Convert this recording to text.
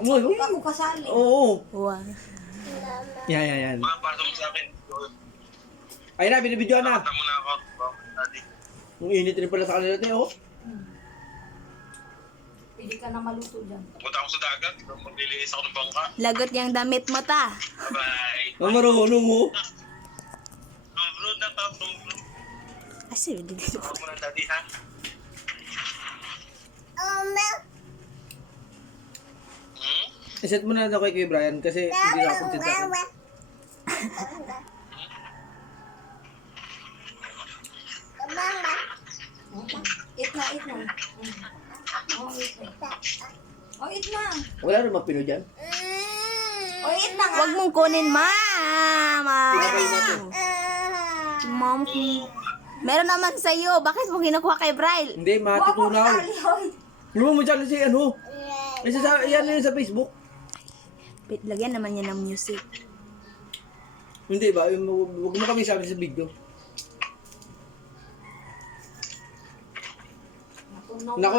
mo. Uy, uy. Huwag ako kasali. Oo. Wow. Yan. Pasok mo sa akin. Ayun na, binibidyoan na. Nakata mo na ako. Daddy. Ang init rin pala sa kanila tayo. Pwede ka na maluto dyan. Pumunta ako sa dagat. Maglilinis ako ng bangka. Lagot yung damit mo ta. Bye-bye. Ang marunong mo. Tumblod na pa. Tumblod. Kasi hindi dito. Ako muna, daddy, ha? Iset mo na ako kay Brian kasi hindi na ako sa akin. Eat na, eat na. Oh, eat na. Oh, eat na. Wala naman pino dyan. Oh, eat na nga. Huwag mong kunin, mama. Pinabay natin. Mom. Meron naman sa'yo. Bakit mo kinukuha kay Bryle? Hindi, matutunaw. Lumo mo dyan si ano. Yan na yun sa Facebook. Lagyan naman niya ng music. Hindi ba? Huwag mo kami sabi sa video. Nako,